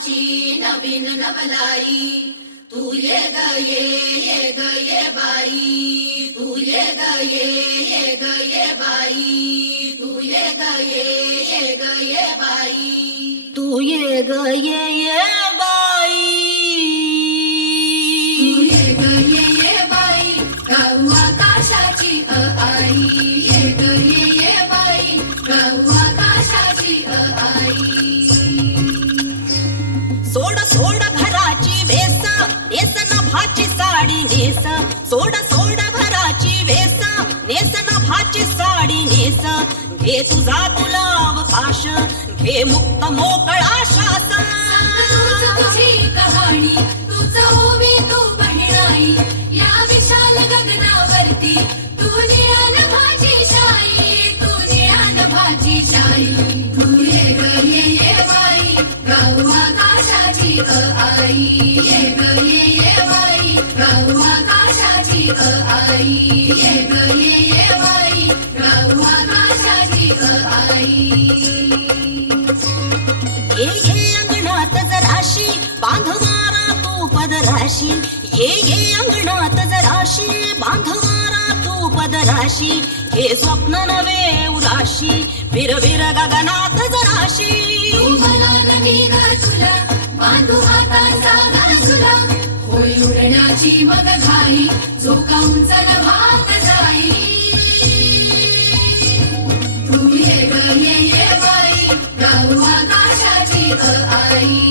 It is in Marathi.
आमची नवीन नवलाई. तू ये ग ये ग ये बाई, तू ये ग ये बाई, तू ये ग ये बाई, तू ये ग ये बाई, तू ये ग ये बाई, गाऊ आकाशाची आई. ये ग ये बाई, गाऊ आकाशाची आई. सोड सोड घराची वेस, नेस नभाची साडी नेस. सोड सोड घराची वेस, नेस नभाची साडी नेस. घे तुझा तुला अवकाश, घे मुक्त मोकळा श्वास. तूच तुझी कहाणी, तूच होवी तू बहिणाई. या विशाल गगनावरती तू निळ्या नभाची शाई, तू निळ्या नभाची शाई. तू ये ग ये बाई, गाऊ आकाशाची आई. ये ग ये बाई, गाऊ आकाशाची आई. ये ग ये बाई, गाऊ आकाशाची आई. ये अंगणात जराशी बांधवारा तू पदराशी. ये अंगणात जराशी बांधवारा तू पदराशी. हे स्वप्न नवे उदाशी, विरविर गगनात जराशी. तू मला नवीन तुला बांधू हाताचा गाजुला. होळी उडण्याची मग घाई, झोकावून चलभात जाई. तू ये ग ये बाई, गाऊ आकाशाची आई.